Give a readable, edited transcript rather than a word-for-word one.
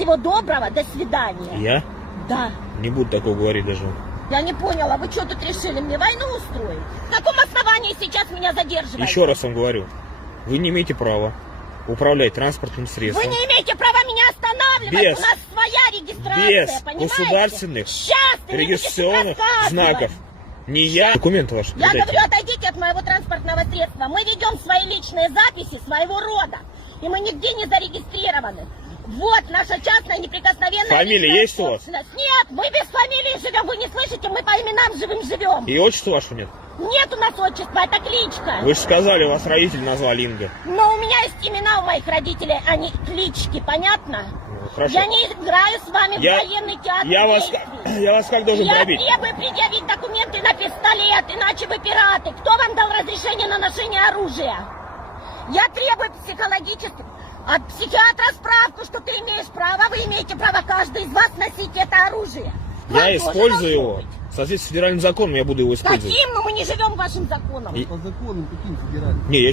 Всего доброго, до свидания. Я? Да. Не буду такого говорить даже. Я не поняла, вы что тут решили, мне войну устроить? На каком основании сейчас меня задерживаете? Еще раз вам говорю, вы не имеете права управлять транспортным средством. Вы не имеете права меня останавливать, Без- у нас своя регистрация, без понимаете? государственных Сейчас ты не будешь регистрационных рассказывать. знаков. Не я. Документы ваши. Я передайте. говорю, отойдите от моего транспортного средства. Мы ведем свои личные записи своего рода. И мы нигде не зарегистрированы. Вот наша частная неприкосновенная Фамилия личная есть у вас? собственность. Нет, мы без фамилии живем. Вы не слышите? Мы по именам живым живем. И отчества вашего нет? Нет у нас отчества, это кличка. Вы же сказали, вас родители назвали Инга. Но у меня есть имена у моих родителей, а не клички, понятно? Ну, хорошо. Я не играю с вами в военный театр я вас как должен Я пробить? требую предъявить документы на пистолет, иначе вы пираты. Кто вам дал разрешение на ношение оружия? Я требую психологически от психиатра справку, что ты имеешь право, вы имеете право, каждый из вас, носить это оружие. Я Вам тоже использую должно его. быть. В соответствии с федеральным законом я буду его использовать. Каким? Но мы не живем вашим законом. И- По закону каким федеральным? Не, я